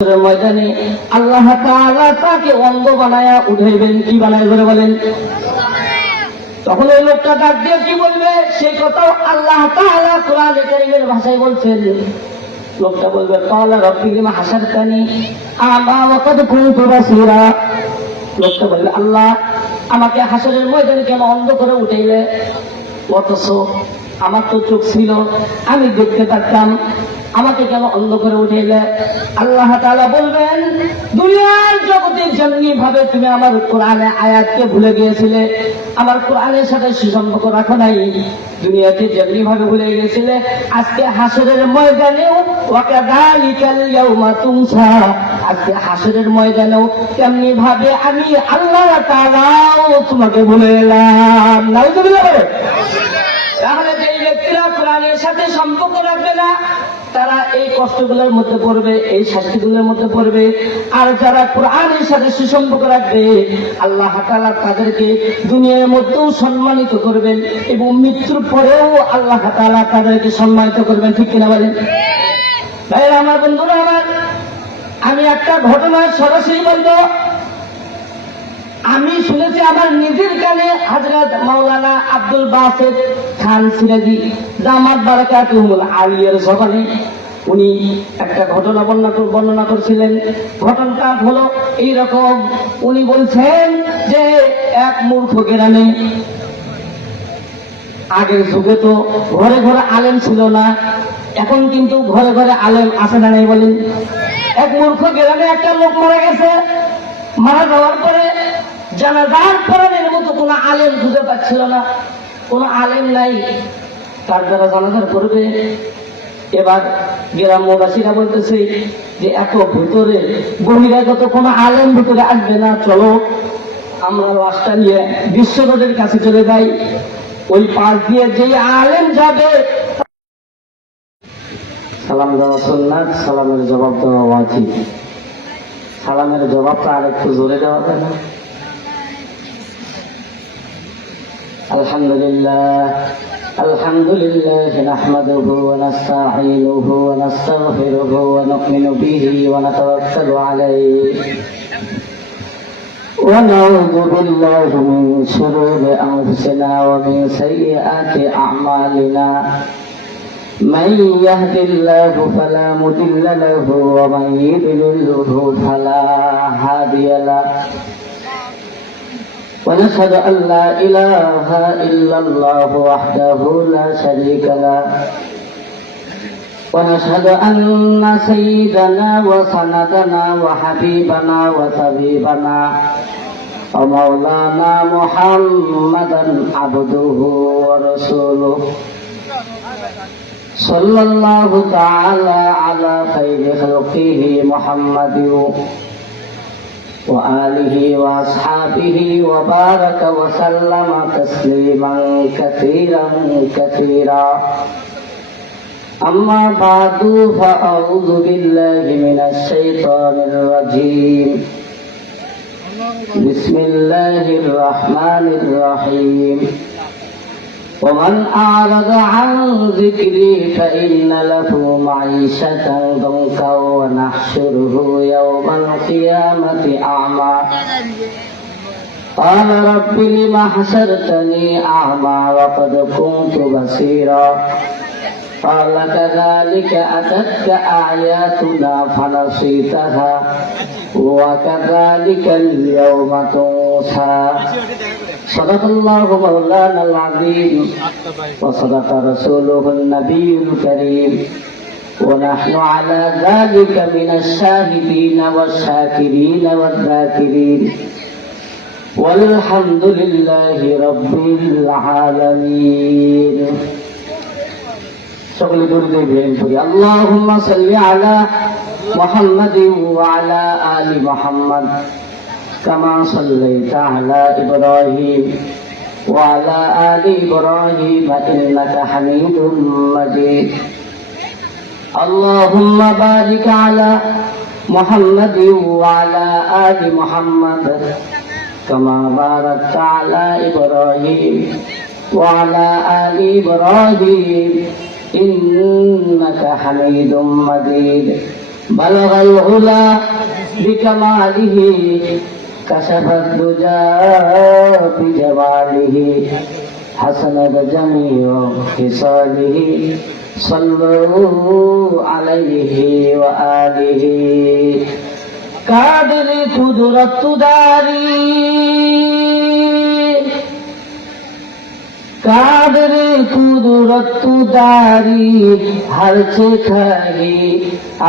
ময়দানে আল্লাহ তাআলা তাকে অন্ধ বানায়া উঠাইবেন। কি বানায় করে বলেন? তখন ওই লোকটা ডাক দিয়ে কি বলবে সে কথাও আল্লাহ তাআলা কোরআনে কারীমের ভাষায় বলছেন। লোকটা বলবে ক্বালা রাব্বি লিমা হাসারতানি আমা ওয়া কাদ কুনতু বাসীরা। লোকটা বলবে আল্লাহ আমাকে হাসরের ময়দানে কেন অন্ধ করে উঠাইলে, অথচ আমার তো চোখ ছিল, আমি দেখতে পারতাম, আমাকে কেন অন্ধ করে উঠাইলে? আল্লাহ তাআলা বলবেন দুনিয়ার জগতে যেমনি ভাবে তুমি আমার কোরআনের আয়াতকে ভুলে গিয়েছিলে, আমার কোরআনের সাথে সুসম্পর্ক রাখো নাই, দুনিয়াতে যেমনি ভাবে ভুলে গিয়েছিলে, আজকে হাসরের ময়দানেও ওয়াকাযালিকাল ইয়াউমা তুনসা, আজকে হাসরের ময়দানেও তেমনি ভাবে আমি আল্লাহ তাআলাও তোমাকে ভুলে এলাম। নাউযুবিল্লাহ। তাহলে যে ব্যক্তিরা কোরআনের সাথে সম্পর্ক রাখবে না তারা এই কষ্টগুলোর মধ্যে পড়বে, এই শাস্তিগুলোর মধ্যে পড়বে। আর যারা কোরআনের সাথে সুসম্পর্ক রাখবে আল্লাহ তাআলা তাদেরকে দুনিয়ার মধ্যেও সম্মানিত করবেন এবং মৃত্যুর পরেও আল্লাহ তাআলা তাদেরকে সম্মানিত করবেন। ঠিক কিনা বলেন? ভাইরা আমার, বন্ধুরা আমার, আমি একটা ঘটনা সরাসরি বলবো। আমি শুনেছি আমার নিজের কানে হযরত মাওলানা আব্দুল বাসিত খান সিরাজি দামাত বারাকাতুহুল আলিয়ার জবানে উনি একটা ঘটনা বর্ণনা করছিলেন। ঘটনাটা হলো এইরকম, উনি বলছেন যে এক মূর্খ গ্রামে, আগের যুগে তো ঘরে ঘরে আলেম ছিল না, এখন কিন্তু ঘরে ঘরে আলেম আছে না নাই বলেন? এক মূর্খ গ্রামে একটা লোক মারা গেছে। মারা যাওয়ার পরে জানাজার পড়ানোর মতো কোনো আলেম খুঁজে পাচ্ছিল না, কোনো আলেম নাই তার দ্বারা জানাজার করবে। এবার গ্রামবাসীরা বলতেছে যে এত ভিতরে বহিরাগত কোনো আলেম ভিতরে আসবে না, চলো আমরা লাশটা নিয়ে বিশ্ব রোডের কাছে চলে যাই, ওই পাশ দিয়ে যে আলেম যাবে। সালাম দেওয়া সুন্নাত, সালামের জবাব দেওয়া ওয়াজিব। সালামের জবাবটা আর একটু জোরে দেওয়া যায় না? আলহামদুলিল্লাহ আলহামদুলিল্লাহ নাহমাদুহু ওয়া নাস্তাঈনুহু ওয়া নাস্তাগফিরুহু ওয়া নু'মিনু বিহি ওয়া নাতাওয়াক্কালু আলাইহি ওয়া নাউযু বিল্লাহি মিন শুরুরি আনফুসিনা ওয়া মিন সাইয়্যাতি আ'মালিনা। من يهد الله فلا مضل له ومن يضلله فلا هادي له ونشهد أن لا إله إلا الله وحده لا شريك له ونشهد أن سيدنا وسندنا وحبيبنا وطبيبنا ومولانا محمدا عبده ورسوله صلى الله تعالى على خير خلقه محمد وآله وأصحابه وبارك وسلم تسليما كثيرا كثيرا. أما بعد فأعوذ بالله من الشيطان الرجيم. بسم الله الرحمن الرحيم. ومن أعرض عن ذكري فإن له معيشة ضنكا ونحشره يوم القيامة أعمى قال رب لم حشرتني أعمى وقد كنت بصيرا قال كذلك أتتك آياتنا فنسيتها وكذلك اليوم تنسى. صدق الله مولانا العظيم وصدق رسوله النبي الكريم ونحن على ذلك من الشاهدين والشاكرين والذاكرين والحمد لله رب العالمين. সকলে দরুদ ইব্রাহিম পড়ি। আল্লাহুম্মা সাল্লি আলা মুহাম্মাদিন ওয়া আলা আলি মুহাম্মাদ كما صليت على إبراهيم وعلى آل إبراهيم إنك حميد مجيد. اللهم بارك على محمد وعلى آل محمد كما باركت على إبراهيم وعلى آل إبراهيم إنك حميد مجيد. বালাগাল উলা বিকামালিহি কাশাফাদ দুজা বিজামালিহি হাসানাত জামিউ খিসালিহি সাল্লু আলাইহি ওয়া আলিহি কাদের কুদরত দারি কাদের কুদরত দারি হর চেখারি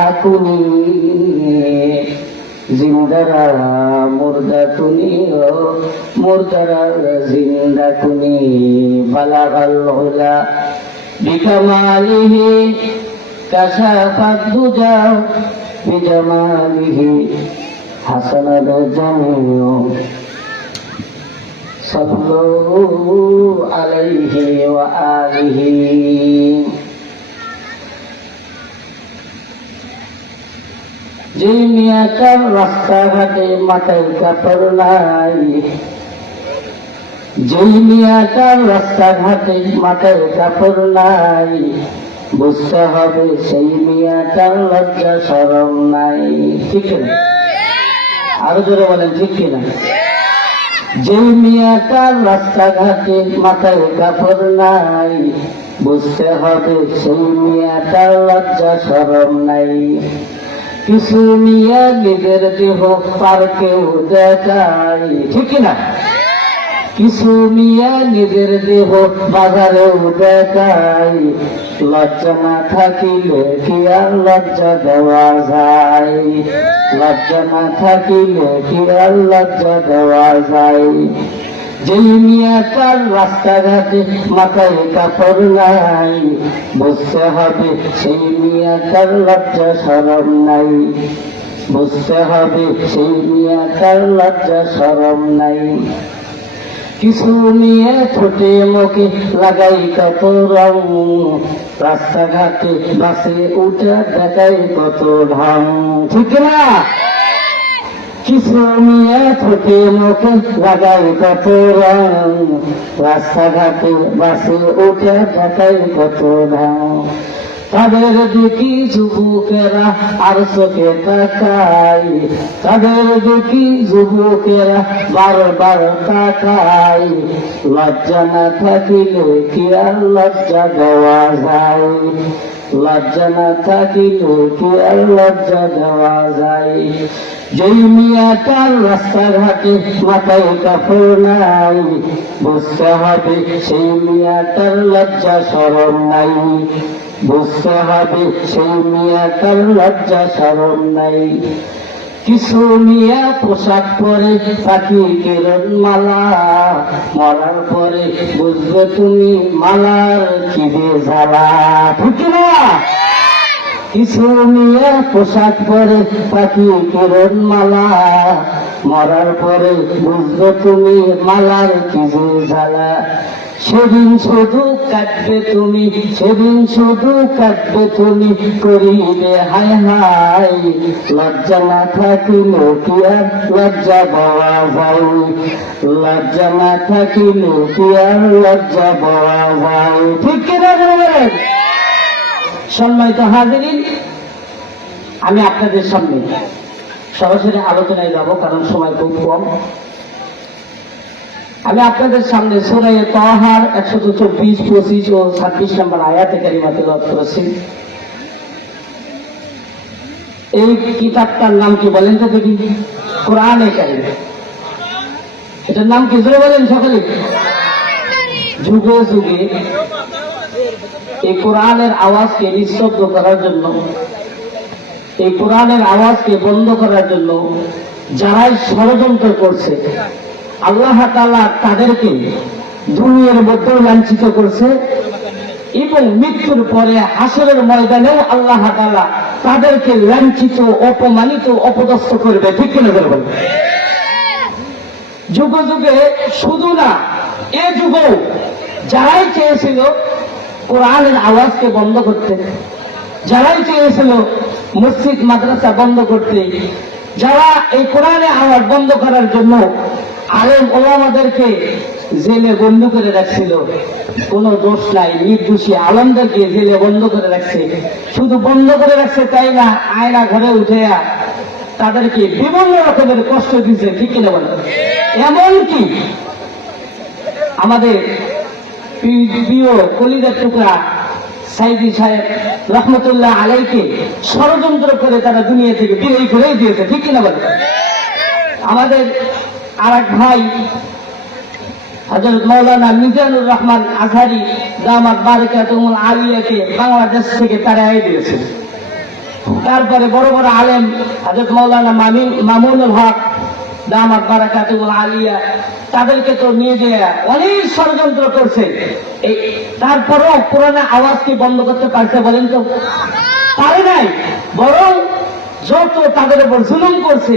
আপনি জিন্দারা মুর্দা তুনি মুর্দারা জিন্দা তুনি বালাগাল উলা বিকামালিহি কাশাফাদ দুজা বিজামালিহি হাসানাত জামিউ সাল্লু আলাইহি ওয়া আলিহি যে মিয়াটার রাস্তাঘাটে মাথায় কাপড় নাই যে মিয়াটার রাস্তাঘাটে মাথায় কাপড় নাই বুঝতে হবে সেই মিয়াটার লজ্জা শরম নাই ঠিক না আরো জোরে বলেন ঠিক কিনা যে মিয়াটার রাস্তাঘাটে মাথায় কাপড় নাই বুঝতে হবে সেই মিয়াটার লজ্জা শরম নাই কিছু মিয়া নিজের দেহ পার্কেও দেখায় ঠিক না কিছু মিয়া নিজের দেহ বাজারেও দেখায় লজ্জা না থাকিলে কি আর লজ্জা দেওয়া যায় লজ্জা না থাকিলে কি আর লজ্জা দেওয়া যায় যেই মিয়াটার রাস্তাঘাটে মাথায় কাপড় নাই বুঝতে হবে সেই মিয়াটার লজ্জা শরম নাই বুঝতে হবে সেই মিয়াটার লজ্জা শরম নাই কিছু নিয়ে ঠোঁটে মুখে লাগাই কত রং রাস্তাঘাটে বাসে উঠে দেখাই কত ঢং ঠিক না কিছু নিয়ে ঠোঁটে মুখে লাগাই কত রং রাস্তাঘাটে বাসে উঠে দেখাই কত ঢং তাদের দেখি যুবকেরা আর চোখে তাকাই তাদের দেখি যুবকেরা বারবার তাকাই লজ্জা না থাকিলে কি আর লজ্জা দেওয়া যায় লজ্জা না থাকিলে কি আর লজ্জা দেওয়া যায় যেই মিয়াটার রাস্তাঘাটে মাথায় কাপড় নাই বুঝতে হবে সেই মিয়াটার লজ্জা শরম নাই বুঝতে হবে সেই মিয়াটার লজ্জা শরম নাই কিছু মিয়া পোশাক পরে পাখি কিরণ মালা মরার পরে বুঝবে তুমি মালার খিদে জ্বালা ঠিক না কিছু মিয়া পোশাক পরে পাখি কিরণ মালা মরার পরে বুঝবে তুমি মালার খিদে জ্বালা সেদিন শুধু কাটবে তুমি সেদিন শুধু কাটবে তুমি করিবে হায় হায় লজ্জা না থাকিলে কি আর লজ্জা পাওয়া যায় লজ্জা না থাকিলে কি আর লজ্জা পাওয়া যায় ঠিক কিনা বলবেন সম্মানিত হাজিরিন আমি আপনাদের সামনে সরাসরি আলোচনায় যাব কারণ সময় খুব কম আমি আপনাদের সামনে সূরা তাহার 124, 25 ও 26 নম্বর আয়াতে কারিমা তেলাওয়াত করেছি এই কিতাবটার নাম কি বলেন তো দেখি কোরআনে কারীম এটার নাম কি জোরে বলেন সকলে যুগে যুগে এই কোরআনের আওয়াজকে নিস্তব্ধ করার জন্য এই কোরআনের আওয়াজকে বন্ধ করার জন্য যারাই ষড়যন্ত্র করছে আল্লাহ তাআলা তাদেরকে দুনিয়ার মধ্যেও লাঞ্ছিত করছে এবং মৃত্যুর পরে হাসরের ময়দানেও আল্লাহ তাআলা তাদেরকে লাঞ্ছিত অপমানিত অপদস্থ করবে ঠিক কিনা বলবেন যুগে যুগে শুধু না এ যুগেও যারাই চেয়েছিল কোরআনের আওয়াজকে বন্ধ করতে যারাই চেয়েছিল মসজিদ মাদ্রাসা বন্ধ করতে যারা এই কোরআনের আওয়াজ বন্ধ করার জন্য আলেম ওলামাদেরকে জেলে বন্ধ করে রাখছিল, কোন দোষ নাই, নির্দোষী আলমদেরকে জেলে বন্ধ করে রাখছে। শুধু বন্ধ করে রাখছে তাই না, আয়না ঘরে উঠে তাদেরকে বিভিন্ন রকমের কষ্ট দিচ্ছে, ঠিক কিনা বলেন? এমনকি আমাদের প্রিয় কলিজার টুকরা সাইদি সাহেব রহমতুল্লাহ আলাইকে ষড়যন্ত্র করে তারা দুনিয়া থেকে বিদায় করে দিয়েছে, ঠিক কিনা বলেন? আমাদের আর এক ভাই হযরত মাওলানা মিজানুর রহমান আজহারি দামাত বারাকাতুহুল আলিয়াকে বাংলাদেশ থেকে তাড়াই দিয়েছে। তারপরে বড় বড় আলেম হযরত মাওলানা মামুনুল হক দামাত বারাকাতুহুল আলিয়া, তাদেরকে তো নিয়ে গিয়ে অনেক ষড়যন্ত্র করছে। তারপরেও কোরআনের আওয়াজ কি বন্ধ করতে পারছে বলেন তো? পারে নাই। বরং যত তাদের উপর জুলুম করছে,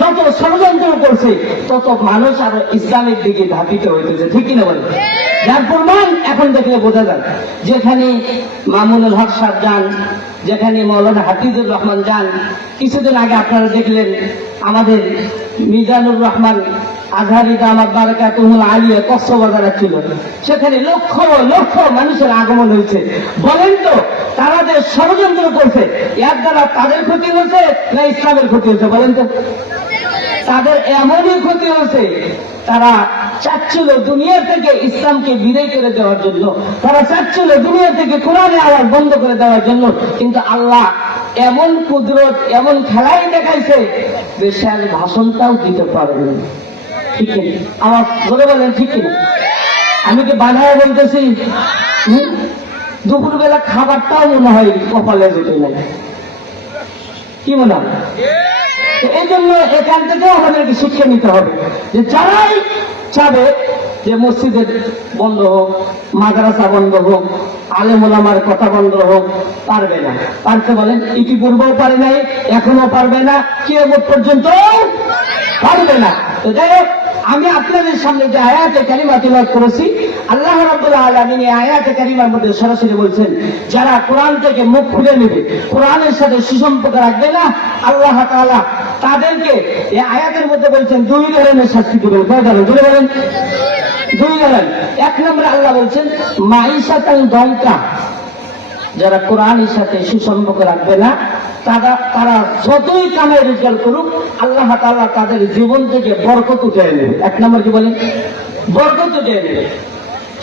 যত ষড়যন্ত্র করছে, তত মানুষ আরো ইসলামের দিকে ধাবিত হইতেছে, ঠিক কিনা বলেন? যার প্রমাণ এখন দেখলে বোঝা যায়। যেখানে মামুনুল হক সাহেব যান, যেখানে মৌলানা হাফিজুর রহমান যান, কিছুদিন আগে আপনারা দেখলেন আমাদের মিজানুর রহমান আজহারি দামাত বারাকাতুহুল আলিয়া কক্সবাজারে ছিল, সেখানে লক্ষ লক্ষ মানুষের আগমন হয়েছে। বলেন তো তারা যে ষড়যন্ত্র করছে, এর দ্বারা তাদের ক্ষতি হয়েছে না ইসলামের ক্ষতি হয়েছে বলেন তো? তাদের এমনই ক্ষতি হয়েছে, তারা চাচ্ছিল দুনিয়া থেকে ইসলামকে বিদায় করে দেওয়ার জন্য, তারা চাচ্ছিল দুনিয়া থেকে কোরআনের আওয়াজ বন্ধ করে দেওয়ার জন্য। কিন্তু আল্লাহ এমন কুদরত, এমন খেলাই দেখাইছে যে সে আর ভাষণটাও দিতে পারেনি, ঠিক কিনা? আমার বলে বলেন ঠিক কিনা? আমি কি বানায় বলতেছি? দুপুরবেলা খাবারটাও মনে হয় কপালে জুটে নাই, কি মনে হয়? এই জন্য এখান থেকেও আমাদেরকে শিক্ষা নিতে হবে যে যারাই চাবে যে মসজিদের বন্ধ হোক, মাদ্রাসা বন্ধ হোক, আলেম ওলামার কথা বন্ধ হোক, পারবে না। পারতে বলেন? ইতিপূর্বেও পারে নাই, এখনো পারবে না, কিয়ামত পর্যন্ত পারবে না। তো যাই হোক, আমি আপনাদের সামনে যে আয়াতে কারিমা তিলাওয়াত করেছি, আল্লাহ রাব্বুল আলামিন এই আয়াতে কারিমার মধ্যে সরাসরি বলছেন, যারা কোরআন থেকে মুখ খুলে নেবে, কোরআনের সাথে সুসম্পর্ক রাখবে না, আল্লাহ তাআলা তাদেরকে এই আয়াতের মধ্যে বলছেন দুই ধরনের শাস্তি দিবেন। কয় ধরনের? বলে বলেন। দুই ধরনের। এক নম্বরে আল্লাহ বলছেন মাইশাতান দঙ্কা, যারা কোরআনের সাথে সুসম্পর্ক রাখবে না, তারা যতই কামাই রোজগার করুক, আল্লাহ তাআলা তাদের জীবন থেকে বরকত উঠে নেবে। এক নম্বর কি বলেন? বরকত উঠে নেবে।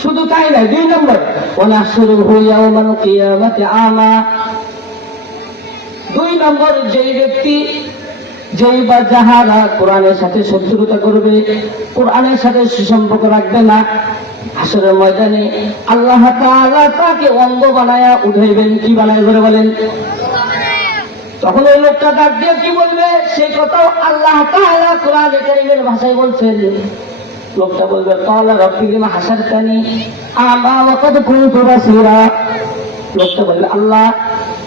শুধু তাই নয়, দুই নম্বর ওয়ানাহশুরুহু ইয়াওমাল কিয়ামাতি আমা, দুই নম্বর যেই ব্যক্তি, যেই বা যাহারা কোরআনের সাথে শত্রুতা করবে, কোরআনের সাথে সুসম্পর্ক রাখবে না, হাসরের ময়দানে আল্লাহ তাআলা তাকে অন্ধ বানায়া উঠাইবেন। কি বানায় করে বলেন? তখন ওই লোকটা ডাক দিয়ে কি বলবে, সেই কথাও আল্লাহ তাআলা কোরআনে কারীমের ভাষায় বলছেন। লোকটা বলবে ক্বালা রাব্বি লিমা হাসারতানি আমা ওয়া ক্বাদ কুনতু বাসীরা। লোকটা বলবে আল্লাহ,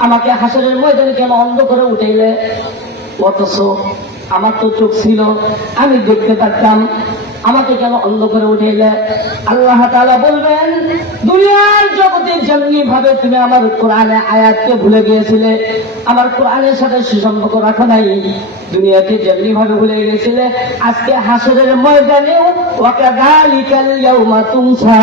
আমাকে হাসরের ময়দানে কেন অন্ধ করে উঠাইলে? অথচ আমার তো চোখ ছিল, আমি দেখতে পারতাম, আমাকে কেন অন্ধ করে উঠাইলে? আল্লাহ তাআলা বলবেন, দুনিয়ার জগতে যেমনি ভাবে তুমি আমার কোরআনের আয়াতকে ভুলে গিয়েছিলে, আমার কোরআনের সাথে সুসম্পর্ক রাখো নাই, দুনিয়াতে যেমনি ভাবে ভুলে গিয়েছিলে, আজকে হাসরের ময়দানেও ওয়াকাযালিকাল ইয়াউমা তুনসা,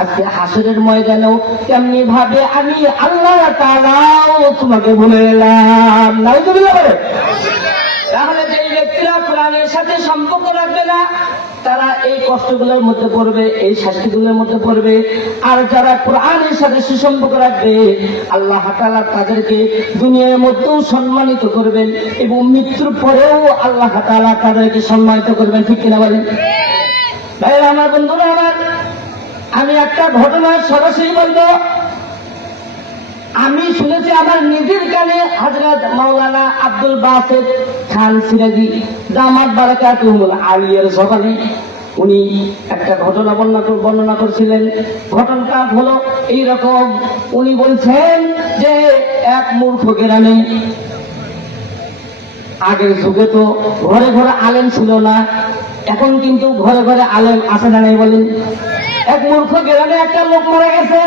আজকে হাসরের ময়দানেও তেমনি ভাবে আমি আল্লাহ তাআলাও তোমাকে ভুলে গেলাম। নাউযুবিল্লাহ বলে। তাহলে যে ব্যক্তিরা কোরআনের সাথে সম্পর্ক রাখবে না, তারা এই কষ্টগুলোর মধ্যে পড়বে, এই শাস্তিগুলোর মধ্যে পড়বে। আর যারা কোরআনের সাথে সুসম্পর্ক রাখবে, আল্লাহ তাআলা তাদেরকে দুনিয়ার মধ্যেও সম্মানিত করবেন এবং মৃত্যুর পরেও আল্লাহ তাআলা তাদেরকে সম্মানিত করবেন। ঠিক কিনা বলেন? ভাইরা আমার, বন্ধুরা আমার, আমি একটা ঘটনা সরাসরি বলবো। আমি শুনেছি আমার নিজের কানে হযরত মাওলানা আব্দুল বাসেত খান সিরাজি দামাত বারাকাতুহুল আলিয়ার জবানে উনি একটা ঘটনা বর্ণনা করছিলেন। ঘটনাটা হলো এইরকম, উনি বলছেন যে এক মূর্খ গ্রামে, আগের যুগে তো ঘরে ঘরে আলেম ছিল না, এখন কিন্তু ঘরে ঘরে আলেম আছে না নাই বলেন? এক মূর্খ গ্রামে একটা লোক মারা গেছে।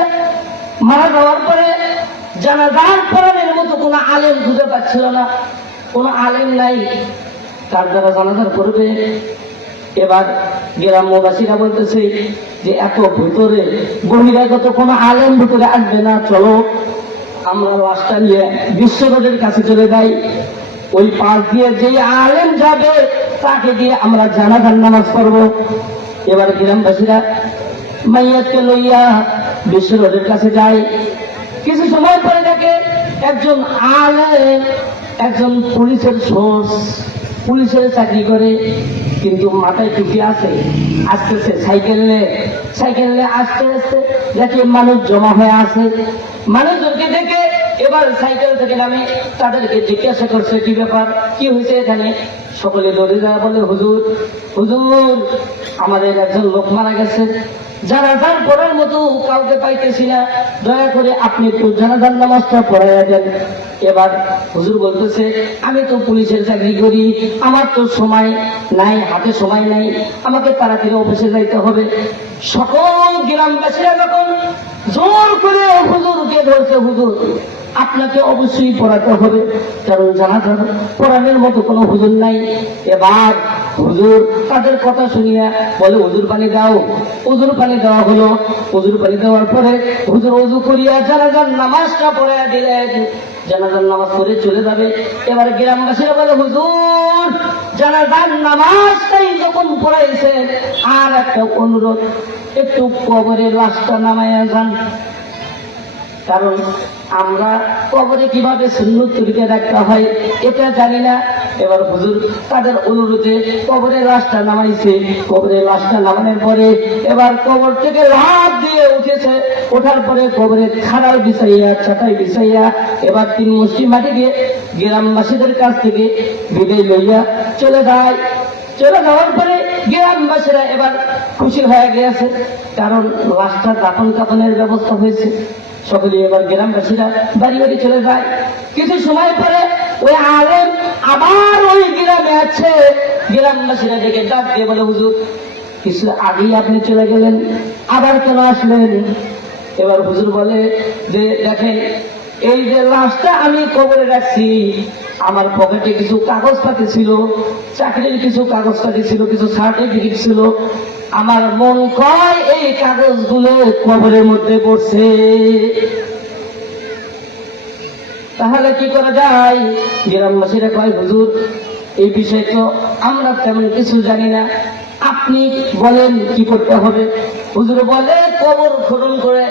মারা যাওয়ার পরে জানাজার পড়ানোর মতো কোন আলেম খুঁজে পাচ্ছিল না, কোন আলেম নাই তার দ্বারা জানাজার করবে। এবার গ্রামবাসীরা বলতেছে যে এত ভিতরে বহিরাগত কোনো আলেম ভিতরে আসবে না, চলো আমরা লাশটা নিয়ে বিশ্ব রোডের কাছে চলে যাই। ওই পাশ দিয়ে যে আলেম যাবে তাকে দিয়ে আমরা জানাজার নামাজ পড়বো। এবার গ্রামবাসীরা মাইয়াতকে লইয়া বিশ্ব রোডের কাছে যায়। কিছু সময় পরে দেখে একজন আলেম, একজন পুলিশের সোর্স, পুলিশের চাকরি করে, কিন্তু মাথায় টুপি আছে, আসতেছে সাইকেল নিয়ে আস্তে আস্তে দেখে মানুষ জমা হয়ে আছে। মানুষজনকে দেখে এবার সাইকেল থেকে নামে তাদেরকে জিজ্ঞাসা করছে কি ব্যাপার, কি হয়েছে এখানে। সকলে দৌড়ে যাওয়া বলে, হুজুর হুজুর আমাদের একজন লোক মারা গেছে, জানাজার পড়ার মতো কাউকে পাইতেছি না, দয়া করে আপনি একটু জানাজার নামাজটা পড়াইয়া দেন। এবার হুজুর বলতেছে আমি তো পুলিশের চাকরি করি, আমার তো সময় নাই, হাতে সময় নাই, আমাকে তাড়াতাড়ি অফিসে যাইতে হবে। সকল গ্রামবাসীরা যখন জোর করে হুজুরকে ধরছে, হুজুর আপনাকে অবশ্যই পড়াতে হবে, কারণ জানাজার পড়ানোর মতো কোনো হুজুর নাই। এবার হুজুর তাদের কথা শুনিয়া বলে হুজুর পানি দাও। হুজুর পানি দেওয়া হলো। হুজুর পানি দেওয়ার পরে হুজুর ওযু করিয়া জানাজার নামাজটা পড়াইয়া দিলেন। জানাজার নামাজ পড়ে চলে যাবে। এবার গ্রামবাসীরা বলে হুজুর জানাজার নামাজটাই যখন পড়াইছে, আর একটা অনুরোধ, একটু কবরে লাশটা নামাইয়া যান, কারণ আমরা কবরে কিভাবে সুন্নত তরিকা রাখতে হয় এটা জানি না। এবার হুজুর তাদের অনুরোধে কবরে লাশটা নামাইছে। কবরে লাশটা নামানোর পরে এবার কবর থেকে লাফ দিয়ে উঠেছে। ওঠার পরে কবরে খাড়াল বিছাইয়া, ছাটাই বিছাইয়া এবার 3 মুষ্টি মাটি দিয়ে গ্রামবাসীদের কাছ থেকে বিদায় লইয়া চলে যায়। চলে যাওয়ার পরে গ্রামবাসীরা এবার খুশি হয়ে গিয়েছে, কারণ লাশটা দাফন কাফনের ব্যবস্থা হয়েছে। সকলে এবার গ্রামবাসীরা বাড়ি বাড়ি চলে যায়। কিছু সময় পরে ওই আলেম আবার ওই গ্রামে আছে। গ্রামবাসীরা ডেকে ডাক দিয়ে বলে হুজুর কিছু আগেই আপনি চলে গেলেন, আবার কেন আসলেন? এবার হুজুর বলে যে দেখেন, এই যে লাশটা আমি কবরে রাখছি, আমার পকেটে কিছু কাগজপাতি ছিল, চাকরির কিছু কাগজপাতি ছিল, কিছু সার্টিফিকেট ছিল। আমার মন কয় এই কাগজগুলো কবরের মধ্যে পড়ছে, তাহলে কি করা যায়? গ্রামবাসীরা কয় হুজুর এই বিষয়ে তো আমরা তেমন কিছু জানি না, আপনি বলেন কি করতে হবে। হুজুর বলে কবর খনন করে,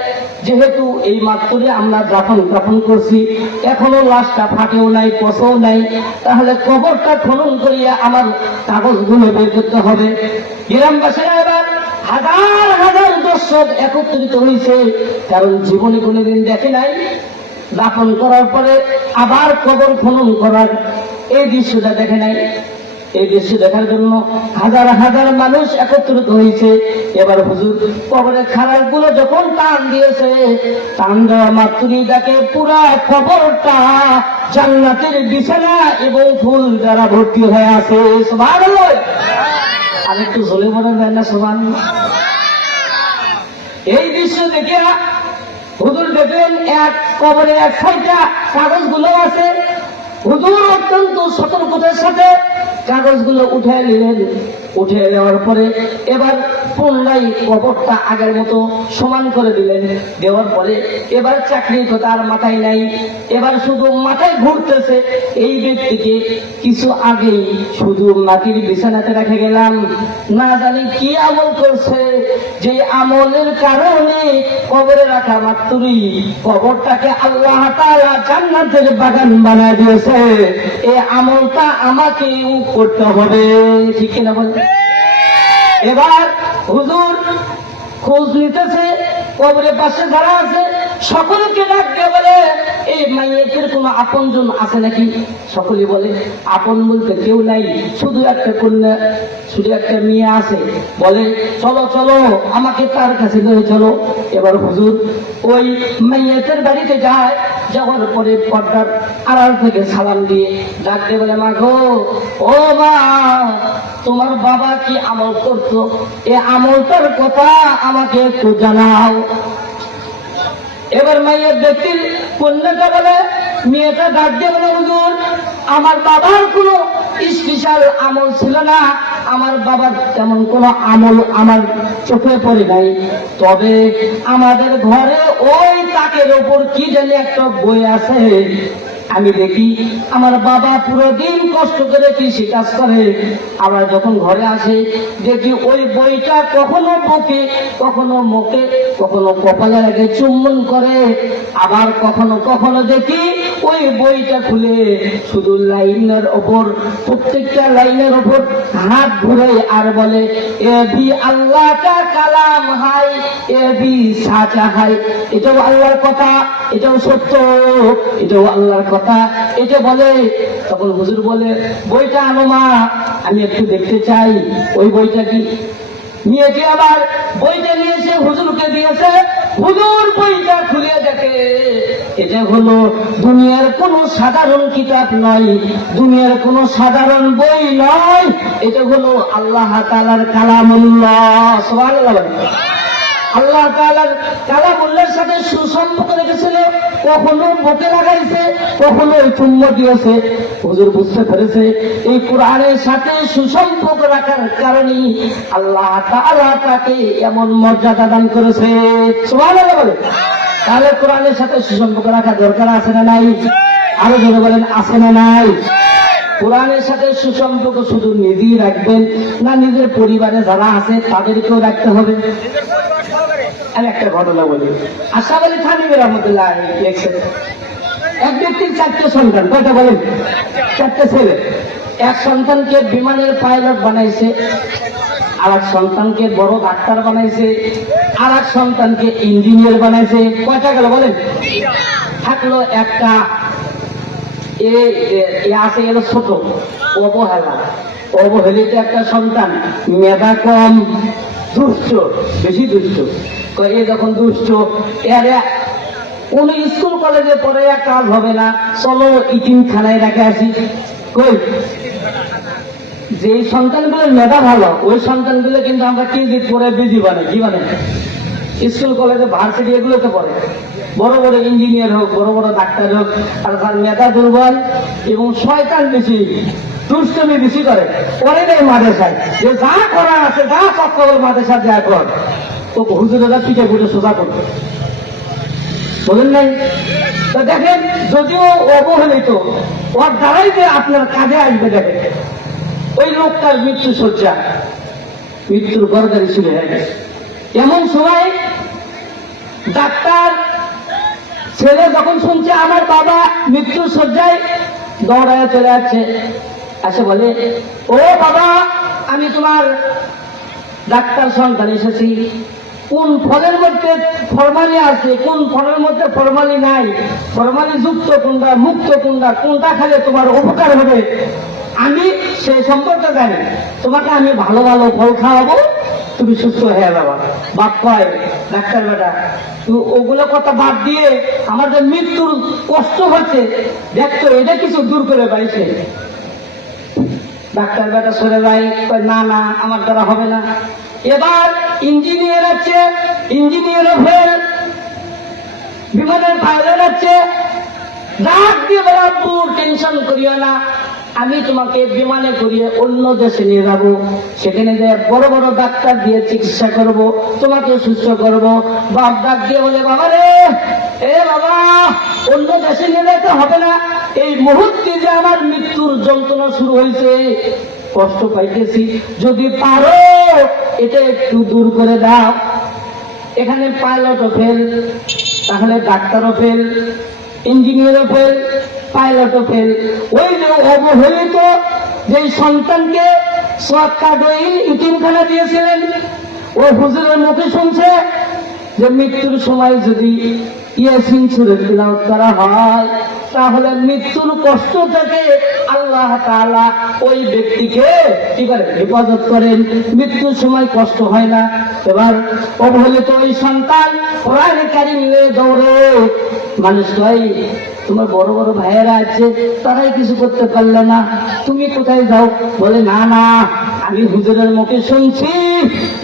যেহেতু এই মাত্রই আমরা দাফন করছি, এখনো লাশটা ফাটেও নাই, পচেও নাই, তাহলে কবরটা খনন করিয়া আমার কাগজগুলো বের করতে হবে। গ্রামবাসীরা এবার হাজার হাজার দর্শক একত্রিত হয়েছে, কারণ জীবনে কোনোদিন দেখে নাই দাফন করার পরে আবার কবর খনন করার এই দৃশ্যটা দেখে নাই। এই দৃশ্য দেখার জন্য হাজার হাজার মানুষ একত্রিত হয়েছে। এবার হুজুর কবরের খারাপ গুলো যখন টান দিয়েছে, টান দেওয়া মাত্রই তাকে পুরা কবরটা জান্নাতের বিছানা এবং ফুল দ্বারা ভর্তি হয়ে আছে। সুবহানাল্লাহ। আর একটু ঝোলে বলেন না সুবহানাল্লাহ। এই দৃশ্য দেখে হুজুর দেখলেন এক কবরের এক সাইডটা কাগজগুলো আছে। হুজুর অত্যন্ত সতর্কতার সাথে কাগজগুলো উঠে নিলেন। উঠে নেওয়ার পরে এবার পুনরায় কবরটা আগের মতো সমান করে দিলেন। দেওয়ার পরে এবার চাকরির কথা আর মাথায় নাই, এবার শুধু মাথায় ঘুরতেছে এই ব্যক্তিকে কিছু আগেই শুধু মাটির বিছানাতে রেখে গেলাম, না জানি কি আমল করছে, যে আমলের কারণে কবরে রাখা মাত্রই কবরটাকে আল্লাহ তাআলা জান্নাতের বাগান বানায় দিয়েছে। এই আমলটা আমাকেও করতে হবে, ঠিক কিনা বলেন? এবার হুজুর খোঁজ নিতেছে, কবরের পাশে যারা আছে সকলকে ডাক দিয়ে বলে এই মাইয়েতের কোন আপনজন আছে নাকি? সকলে বলে আপন বলতে কেউ নাই, শুধু একটা কন্যা, শুধু একটা মেয়ে আছে। বলে চলো চলো আমাকে তার কাছে নিয়ে চলো। এবার হুজুর ওই মাইয়েতের বাড়িতে যায়। যাওয়ার পরে পর্দার আড়াল থেকে সালাম দিয়ে ডাক দিয়ে বলে মা গো, ও মা, তোমার বাবা কি আমল করতো, এ আমলটার কথা আমাকে একটু জানাও। এবার মাইয়ের ব্যক্তির কন্যাটা বলে, মেয়েটা ডাক দিয়ে বলে হুজুর আমার বাবার কোনো স্পেশাল আমল ছিল না, আমার বাবার তেমন কোনো আমল আমার চোখে পড়ে নাই। তবে আমাদের ঘরে ওই তাকের ওপর কি জানি একটা বই আছে, আমি দেখি আমার বাবা পুরো দিন কষ্ট করে কৃষি কাজ করে, আবার যখন ঘরে আসে দেখি ওই বইটা কখনো বুকে, কখনো মুখে, কখনো কপালে রেখে চুম্বন করে, আবার কখনো কখনো দেখি ওই বইটা খুলে শুধু লাইনের ওপর, প্রত্যেকটা লাইনের ওপর হাত ঘুরে আর বলে এ ভি আল্লাহ কা কালাম high, A V such a high. এটাও আল্লাহর কথা, এটাও সত্য, এটাও আল্লাহর কথা, এটা বলে। তখন হুজুর বলে বইটা আনো মা, আমি একটু দেখতে চাই ওই বইটা কি। নিয়েছে, আবার বইটা নিয়েছে হুজুরকে দিয়েছে। হুজুর বইটা খুলে দেখে এটা হলো দুনিয়ার কোন সাধারণ কিতাব নয়, দুনিয়ার কোন সাধারণ বই নয়, এটা হলো আল্লাহ তাআলার কালামুল্লাহ। সুবহানাল্লাহ। আল্লাহ তাআলার কালামুল্লাহর সাথে সুসম্পর্ক রেখেছিল, কখনো বুকে লাগাইছে, কখনো চুম্ব দিয়েছে। হুজুর বুঝতে পেরেছে এই কোরআনের সাথে সুসম্পর্ক রাখার কারণে আল্লাহ তাআলা তাকে এমন মর্যাদা দান করেছে। সুবহানাল্লাহ বলে। তাহলে কোরআনের সাথে সুসম্পর্ক রাখা দরকার আছে না নাই? আরো জোরে বলেন, আছে না নাই? কোরআনের সাথে সুসম্পর্ক শুধু নিজেই রাখবেন না, নিজের পরিবারে যারা আছে তাদেরকেও রাখতে হবে? আমি একটা ঘটনা বলি। আশরাফ আলী থানভী রহমতুল্লাহ লিখছেন, এক ব্যক্তির 4টে সন্তান। কয়টা বলেন? 4টে ছেলে। এক সন্তানকে বিমানের পাইলট বানাইছে, আর এক সন্তানকে বড় ডাক্তার বানাইছে, আর এক সন্তানকে ইঞ্জিনিয়ার বানাইছে। কয়টা গেল বলেন? থাকলো একটা আছে এলো ছোট, অবহেলা, অবহেলিত একটা সন্তান, মেধা কম, দুষ্ট, বেশি দুষ্ট। এ যখন দুষ্ট, এর কোন স্কুল কলেজে পড়ে কাজ হবে না, চলো ইতিমখানায় রেখে আসি। কই যে সন্তানগুলোর মেধা ভালো, ওই সন্তানগুলো কিন্তু আমরা কেজি পড়ে বিজি বানাই। কি বানাই? স্কুল কলেজে ভার্সিটি এগুলোতে পড়ে, বড় বড় ইঞ্জিনিয়ার হোক, বড় বড় ডাক্তার হোক, আর তার মেধা দুর্বল এবং শয়তান বেশি, দুষ্টমি বেশি করে, পরে নেই মাদ্রাসায়। যে যা করা আছে, যা চক্কর মাদ্রাসায় যা কর, তো হুজুরেরা পিঠে পুটে সোজা করবে, বলেন নাই? তো দেখেন, যদিও অবহেলিত, ওর দ্বারাই যে আপনার কাজে আসবে। দেখেন ওই লোকটার মৃত্যু শয্যা, মৃত্যুর গড়গাড়ি শুরু হয়ে গেছে। এমন সময় ডাক্তার ছেলে যখন শুনছে আমার বাবা মৃত্যুর শয্যায়, দৌড়ায় চলে যাচ্ছে, আসে বলে ও বাবা, আমি তোমার ডাক্তার সন্তান এসেছি। কোন ফলের মধ্যে ফরমালি আছে, কোন ফলের মধ্যে ফরমালি নাই, ফরমালি যুক্ত কোনটা, মুক্ত কোনটা, কোনটা খেলে তোমার উপকার হবে, আমি সেই সম্পর্কে জানি। তোমাকে আমি ভালো ভালো ফল খাওয়াবো, তুমি সুস্থ হয়ে যাবা। বাপ কয়, ডাক্তার বেটা ওগুলো কথা বাদ দিয়ে আমার যে মৃত্যুর কষ্ট হচ্ছে দেখতো, এটা কিছু দূর করে পাইছে। ডাক্তার বেটা সরে যায়, না না আমার দ্বারা হবে না। এবার ইঞ্জিনিয়ার আছে, ইঞ্জিনিয়ারও ফেল, বিমানের পাইলট আছে, ডাক দিয়ে বলে আব্বু টেনশন করিও না, আমি তোমাকে বিমানে করিয়ে অন্য দেশে নিয়ে যাব, সেখানে যে বড় বড় ডাক্তার দিয়ে চিকিৎসা করব, তোমাকে সুস্থ করব। বাপ ডাক দিয়ে বলে বাবা রে, এ বাবা, অন্য দেশে নিয়ে যেতে হবে না, এই মুহূর্তে যে আমার মৃত্যুর যন্ত্রণা শুরু হয়েছে, কষ্ট পাইতেছি, যদি পারো এটা একটু দূর করে দাও। এখানে পাইলটও ফেল, তাহলে ডাক্তারও ফেল, ইঞ্জিনিয়ারও ফেল, পাইলটও ফেল। ওই যে অবহেলিত যে সন্তানকে সৎকারহীন ইতিমখানা দিয়েছিলেন, ও হুজুরের মুখে শুনছে যে মৃত্যুর সময় যদি ইয়াসিন সূরা তিলাওয়াত করা হয়, তাহলে মৃত্যুর কষ্ট থেকে আল্লাহ তাআলা ওই ব্যক্তিকে কি করে হেফাজত করেন, মৃত্যুর সময় কষ্ট হয় না। এবার অবহেলিত ওই সন্তান কোরআনে কারিম নিয়ে দৌড়ে, মানুষ কয় তোমার বড় বড় ভাইয়েরা আছে, তারাই কিছু করতে পারলে না, তুমি কোথায় যাও? বলে না না, আমি হুজুরের মুখে শুনছি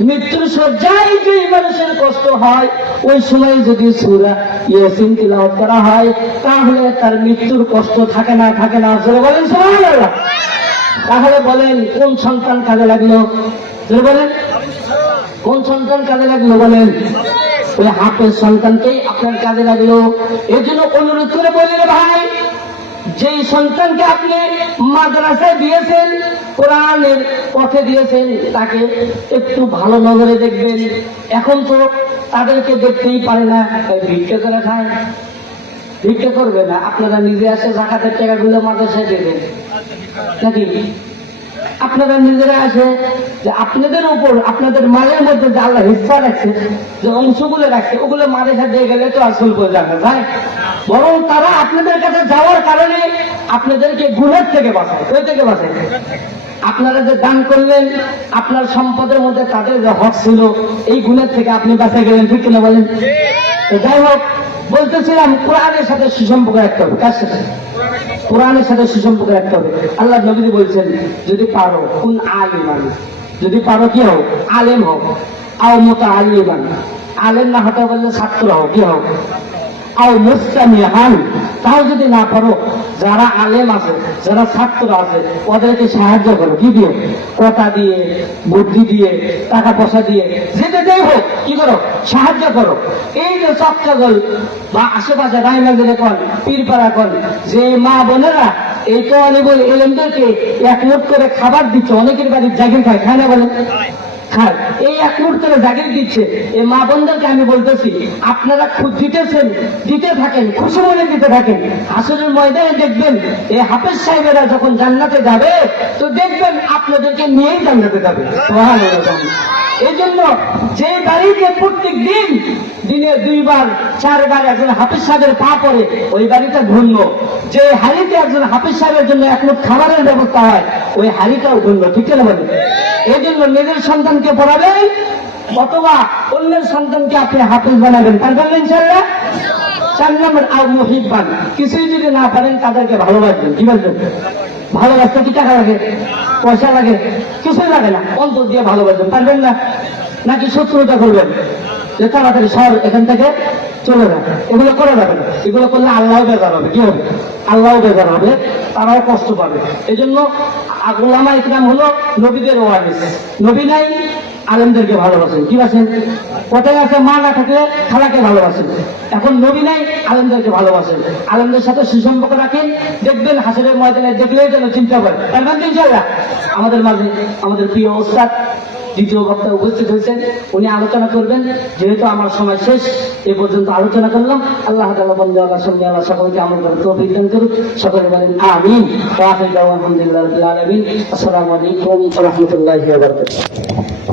মৃত্যুর শয্যায় যে মানুষের কষ্ট হয়, ওই সময় যদি সূরা ইয়াসিন তিলাওয়াত করা হয়, তাহলে তার মৃত্যুর কষ্ট থাকে না, থাকে না। জোরে বলেন সুবহানাল্লাহ। তাহলে বলেন কোন সন্তান কাজে লাগলো? বলেন কোন সন্তান কাজে লাগলো? বলেন ওই হাফেজ সন্তানকেই আপনার কাজে লাগলো। এই জন্য অনুরোধ করে বললেন, ভাই যেই সন্তানকে আপনি মাদ্রাসায় দিয়েছেন, কোরআনের পথে দিয়েছেন, তাকে একটু ভালো নজরে দেখবেন। এখন তো তাদেরকে দেখতেই পারে না, ভিক্ষা করে খায়। ভিক্ষা করবে না, আপনারা নিজে আসে জাকাতের টাকাগুলো মাদ্রাসায় দেবেন নাকি? আপনারা নিজেরা আসে যে আপনাদের উপর, আপনাদের মালের মধ্যে যে আল্লাহ হিস্সা রাখছে, যে অংশগুলো রাখছে, ওগুলো মাদ্রাসা দিয়ে গেলে তো আসল করে যাবে ভাই। বরং তারা আপনাদের কাছে যাওয়ার কারণে আপনাদেরকে গুণের থেকে বাঁচায়। ওই থেকে বাঁচায়। আপনারা যে দান করলেন, আপনার সম্পদের মধ্যে তাদের যে হক ছিল, এই গুণের থেকে আপনি বাঁচা গেলেন, ঠিক কিনা বলেন? যাই হোক, বলতেছিলাম কোরআনের সাথে সুসম্পর্ক রাখতে হবে। কার সাথে? কোরআনের সাথে সুসম্পর্ক রাখতে হবে। আল্লাহ নবী বলছেন, যদি পারো কোন আলিমান, যদি পারো কি হোক আলেম হোক, আও মোতা আলিমান, আলেম না হতে বললে ছাত্র হোক, কি হোক, আও মুস্তামিহান, তাও যদি না পারো, যারা আলেম আছে, যারা ছাত্র আছে, ওদেরকে সাহায্য করো। কি দিয়ে? কথা দিয়ে, বুদ্ধি দিয়ে, টাকা পয়সা দিয়ে, যেটা দেই হোক, কি করো? সাহায্য করো। এই যে চক্কাগল বা আশেপাশে রায়মাগিরে কন, পীরপাড়া কন, যে মা বোনেরা এই তোয়ালিবুল ইলমদেরকে একমুঠ করে খাবার দিচ্ছে, অনেকের বাড়ির জাগির খায়, খায় না বলেন? খায়। এই এক মুহূর্ত করে জাগির দিচ্ছে। এই মা বোনদেরকে আমি বলতেছি, আপনারা খুব দিতেছেন, দিতে থাকেন, খুশি মনে দিতে থাকেন। হাসরের ময়দানে দেখবেন এই হাফেজ সাহেবেরা যখন জান্নাতে যাবে, তো দেখবেন আপনাদেরকে নিয়েই জান্নাতে যাবে। সুবহানাল্লাহ। এই জন্য যে বাড়িতে প্রত্যেক দিন দিনে 2 বার 4 বার একজন হাফেজ সাহেবের পা পড়ে, ওই বাড়িটা ধন্য। যে হাড়িতে একজন হাফেজ সাহেবের জন্য এক মুঠ খাবারের ব্যবস্থা হয়, ওই হাড়িটাও ধন্য, ঠিক না বলে? এই জন্য নিজের সন্তানকে পড়াবেন অথবা অন্যের সন্তানকে আপনি হাফেজ বানাবেন, পারবেন ইনশাআল্লাহ? 4 নম্বর আও মুহিব্বান, কিছুই যদি না পারেন তাদেরকে ভালোবাসবেন। কি বলবেন? ভালোবাসতে কি টাকা লাগে, পয়সা লাগে? কিছুই লাগে না, অন্তর দিয়ে ভালোবাসবেন। পারবেন না? নাকি শত্রুতা করবেন যে তাড়াতাড়ি শহর এখান থেকে চলে যায়? এগুলো করা যাবে না। এগুলো করলে আল্লাহ বেজার হবে। কি হবে? আল্লাহ বেজার হবে, তারাও কষ্ট পাবে। এই জন্য উলামা ইকরাম হলো নবীদের ওয়ারিস। নবী নাই, আলেমদেরকে ভালোবাসেন। কি বাসেন? কোথায় আছে মা না থাকলে খালাকে ভালোবাসেন। এখন নবী নাই, আলেমদেরকে ভালোবাসেন। আলেমদের সাথে সুসম্পর্ক রাখেন, দেখবেন হাসরের ময়দানে দেখলেই যেন চিন্তা করেন। পারবেন ইনশাআল্লাহ? আমাদের মাঝে আমাদের প্রিয় ওস্তাদ দ্বিতীয় বক্তা উপস্থিত হয়েছেন, উনি আলোচনা করবেন। যেহেতু আমার সময় শেষ, এ পর্যন্ত আলোচনা করলাম। আল্লাহ তাআলা বন্ধু আল্লাহ সঙ্গে আল্লাহ সকলকে আমল করার তৌফিক দান করুন। সকলে বলেন আমিন। ওয়া আখিরু দাওয়ানা আলহামদুলিল্লাহি রাব্বিল আলামিন। আসসালামু আলাইকুম ওয়া রাহমাতুল্লাহি ওয়া বারাকাতুহু।